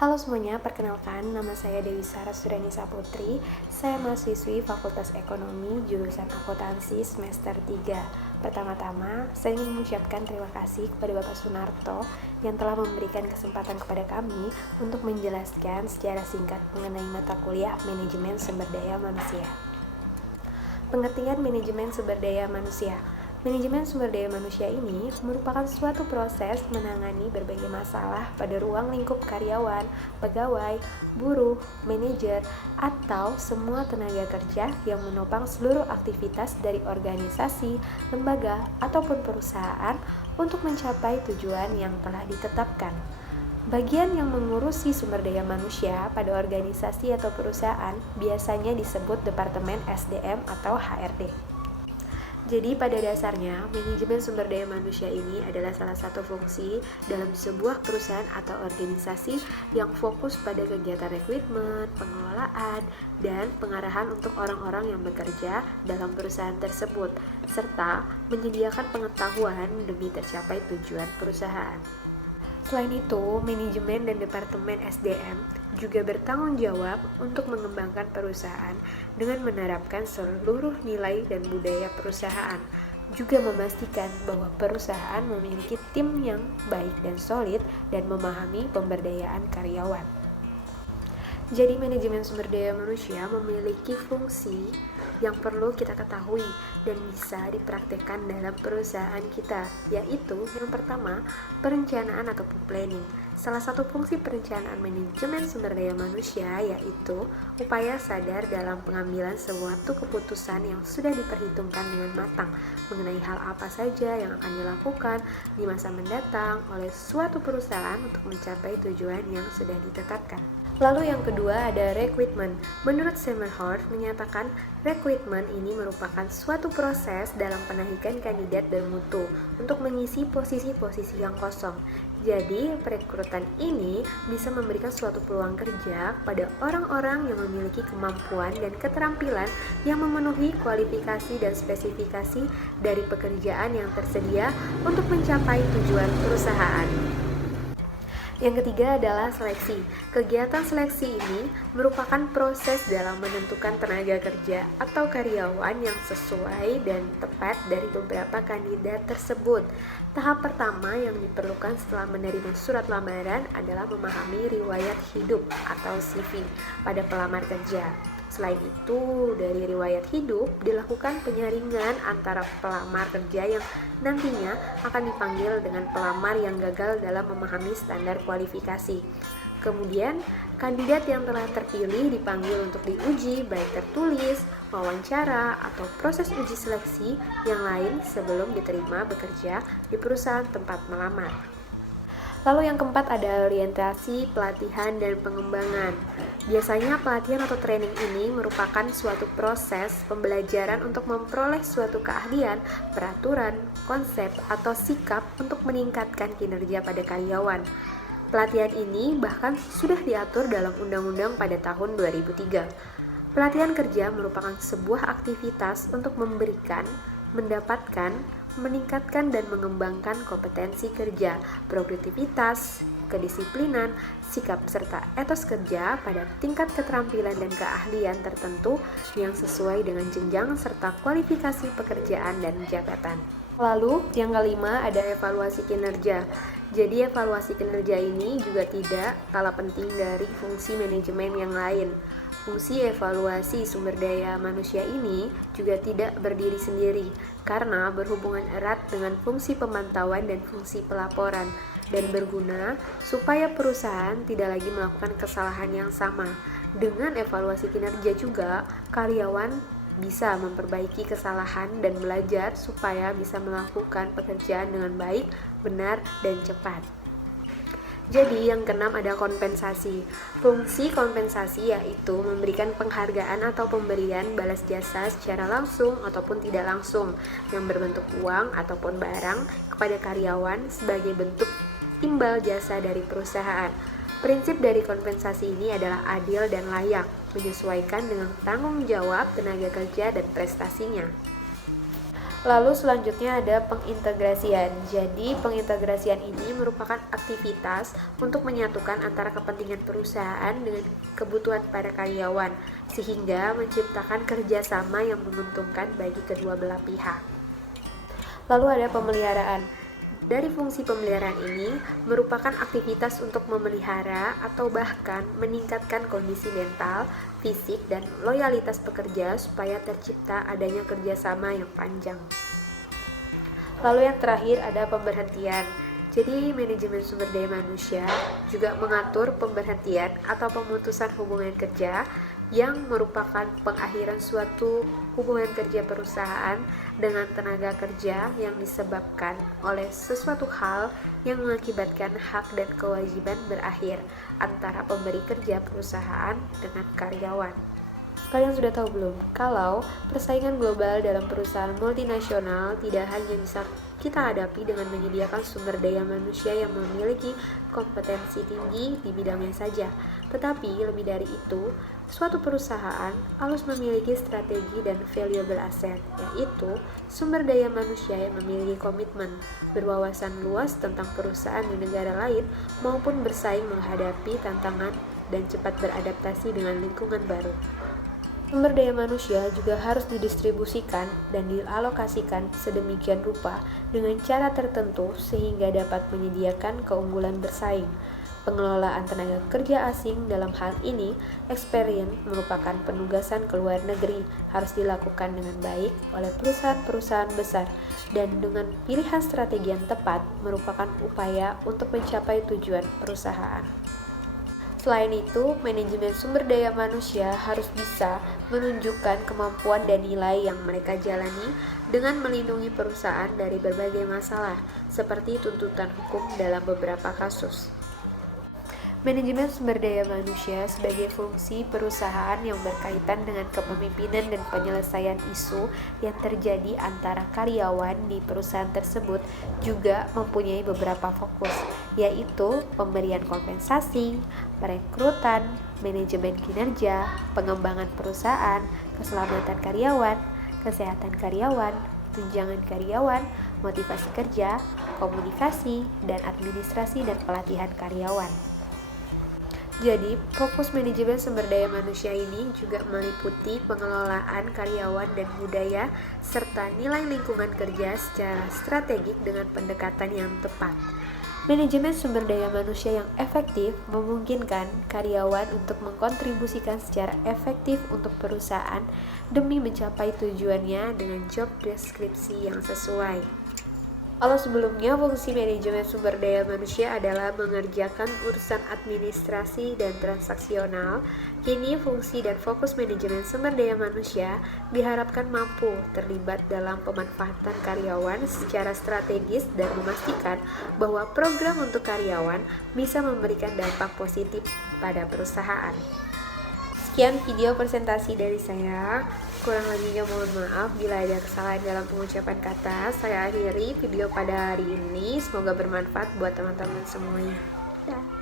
Halo semuanya, perkenalkan nama saya Dewi Sara Surani Saputri. Saya mahasiswi Fakultas Ekonomi jurusan Akuntansi semester 3. Pertama-tama, saya ingin mengucapkan terima kasih kepada Bapak Sunarto yang telah memberikan kesempatan kepada kami untuk menjelaskan secara singkat mengenai mata kuliah Manajemen Sumber Daya Manusia. Pengertian manajemen sumber daya manusia. Manajemen sumber daya manusia ini merupakan suatu proses menangani berbagai masalah pada ruang lingkup karyawan, pegawai, buruh, manajer, atau semua tenaga kerja yang menopang seluruh aktivitas dari organisasi, lembaga, ataupun perusahaan untuk mencapai tujuan yang telah ditetapkan. Bagian yang mengurusi sumber daya manusia pada organisasi atau perusahaan biasanya disebut Departemen SDM atau HRD. Jadi pada dasarnya, manajemen sumber daya manusia ini adalah salah satu fungsi dalam sebuah perusahaan atau organisasi yang fokus pada kegiatan rekrutmen, pengelolaan, dan pengarahan untuk orang-orang yang bekerja dalam perusahaan tersebut, serta menyediakan pengetahuan demi tercapai tujuan perusahaan. Selain itu, manajemen dan departemen SDM juga bertanggung jawab untuk mengembangkan perusahaan dengan menerapkan seluruh nilai dan budaya perusahaan, juga memastikan bahwa perusahaan memiliki tim yang baik dan solid dan memahami pemberdayaan karyawan. Jadi manajemen sumber daya manusia memiliki fungsi yang perlu kita ketahui dan bisa dipraktekkan dalam perusahaan kita, yaitu yang pertama, perencanaan ataupun planning. Salah satu fungsi perencanaan manajemen sumber daya manusia yaitu upaya sadar dalam pengambilan suatu keputusan yang sudah diperhitungkan dengan matang mengenai hal apa saja yang akan dilakukan di masa mendatang oleh suatu perusahaan untuk mencapai tujuan yang sudah ditetapkan. Lalu yang kedua ada rekrutmen. Menurut Semmelhorst menyatakan rekrutmen ini merupakan suatu proses dalam penahikan kandidat bermutu untuk mengisi posisi-posisi yang kosong. Jadi perekrutan ini bisa memberikan suatu peluang kerja pada orang-orang yang memiliki kemampuan dan keterampilan yang memenuhi kualifikasi dan spesifikasi dari pekerjaan yang tersedia untuk mencapai tujuan perusahaan. Yang ketiga adalah seleksi. Kegiatan seleksi ini merupakan proses dalam menentukan tenaga kerja atau karyawan yang sesuai dan tepat dari beberapa kandidat tersebut. Tahap pertama yang diperlukan setelah menerima surat lamaran adalah memahami riwayat hidup atau CV pada pelamar kerja. Selain itu, dari riwayat hidup dilakukan penyaringan antara pelamar kerja yang nantinya akan dipanggil dengan pelamar yang gagal dalam memahami standar kualifikasi. Kemudian, kandidat yang telah terpilih dipanggil untuk diuji baik tertulis, wawancara, atau proses uji seleksi yang lain sebelum diterima bekerja di perusahaan tempat melamar. Lalu yang keempat ada orientasi, pelatihan, dan pengembangan. Biasanya pelatihan atau training ini merupakan suatu proses pembelajaran untuk memperoleh suatu keahlian, peraturan, konsep, atau sikap untuk meningkatkan kinerja pada karyawan. Pelatihan ini bahkan sudah diatur dalam undang-undang pada tahun 2003. Pelatihan kerja merupakan sebuah aktivitas untuk memberikan, mendapatkan, meningkatkan dan mengembangkan kompetensi kerja, produktivitas, kedisiplinan, sikap serta etos kerja pada tingkat keterampilan dan keahlian tertentu yang sesuai dengan jenjang serta kualifikasi pekerjaan dan jabatan. Lalu yang kelima ada evaluasi kinerja. Jadi evaluasi kinerja ini juga tidak kalah penting dari fungsi manajemen yang lain. Fungsi evaluasi sumber daya manusia ini juga tidak berdiri sendiri karena berhubungan erat dengan fungsi pemantauan dan fungsi pelaporan dan berguna supaya perusahaan tidak lagi melakukan kesalahan yang sama. Dengan evaluasi kinerja juga, karyawan bisa memperbaiki kesalahan dan belajar supaya bisa melakukan pekerjaan dengan baik, benar, dan cepat. Jadi yang keenam ada kompensasi. Fungsi kompensasi yaitu memberikan penghargaan atau pemberian balas jasa secara langsung ataupun tidak langsung yang berbentuk uang ataupun barang kepada karyawan sebagai bentuk imbal jasa dari perusahaan. Prinsip dari kompensasi ini adalah adil dan layak, menyesuaikan dengan tanggung jawab tenaga kerja dan prestasinya. Lalu selanjutnya ada pengintegrasian. Jadi pengintegrasian ini merupakan aktivitas untuk menyatukan antara kepentingan perusahaan dengan kebutuhan para karyawan, sehingga menciptakan kerjasama yang menguntungkan bagi kedua belah pihak. Lalu ada pemeliharaan. Dari fungsi pemeliharaan ini merupakan aktivitas untuk memelihara atau bahkan meningkatkan kondisi mental, fisik, dan loyalitas pekerja supaya tercipta adanya kerjasama yang panjang. Lalu yang terakhir ada pemberhentian. Jadi manajemen sumber daya manusia juga mengatur pemberhentian atau pemutusan hubungan kerja yang merupakan pengakhiran suatu hubungan kerja perusahaan dengan tenaga kerja yang disebabkan oleh sesuatu hal yang mengakibatkan hak dan kewajiban berakhir antara pemberi kerja perusahaan dengan karyawan. Kalian sudah tahu belum kalau persaingan global dalam perusahaan multinasional tidak hanya bisa kita hadapi dengan menyediakan sumber daya manusia yang memiliki kompetensi tinggi di bidangnya saja, tetapi lebih dari itu, suatu perusahaan harus memiliki strategi dan valuable asset, yaitu sumber daya manusia yang memiliki komitmen, berwawasan luas tentang perusahaan di negara lain, maupun bersaing menghadapi tantangan dan cepat beradaptasi dengan lingkungan baru. Sumber daya manusia juga harus didistribusikan dan dialokasikan sedemikian rupa dengan cara tertentu sehingga dapat menyediakan keunggulan bersaing. Pengelolaan tenaga kerja asing dalam hal ini, experience merupakan penugasan ke luar negeri harus dilakukan dengan baik oleh perusahaan-perusahaan besar dan dengan pilihan strategi yang tepat merupakan upaya untuk mencapai tujuan perusahaan. Selain itu, manajemen sumber daya manusia harus bisa menunjukkan kemampuan dan nilai yang mereka jalani dengan melindungi perusahaan dari berbagai masalah, seperti tuntutan hukum dalam beberapa kasus. Manajemen sumber daya manusia sebagai fungsi perusahaan yang berkaitan dengan kepemimpinan dan penyelesaian isu yang terjadi antara karyawan di perusahaan tersebut juga mempunyai beberapa fokus, yaitu pemberian kompensasi, perekrutan, manajemen kinerja, pengembangan perusahaan, keselamatan karyawan, kesehatan karyawan, tunjangan karyawan, motivasi kerja, komunikasi, dan administrasi dan pelatihan karyawan. Jadi, fokus manajemen sumber daya manusia ini juga meliputi pengelolaan karyawan dan budaya, serta nilai lingkungan kerja secara strategik dengan pendekatan yang tepat. Manajemen sumber daya manusia yang efektif memungkinkan karyawan untuk mengkontribusikan secara efektif untuk perusahaan demi mencapai tujuannya dengan job deskripsi yang sesuai. Kalau sebelumnya fungsi manajemen sumber daya manusia adalah mengerjakan urusan administrasi dan transaksional, kini fungsi dan fokus manajemen sumber daya manusia diharapkan mampu terlibat dalam pemanfaatan karyawan secara strategis dan memastikan bahwa program untuk karyawan bisa memberikan dampak positif pada perusahaan. Sekian video presentasi dari saya. Kurang lebihnya mohon maaf bila ada kesalahan dalam pengucapan kata. Saya akhiri video pada hari ini. Semoga bermanfaat buat teman-teman semuanya. Dadah.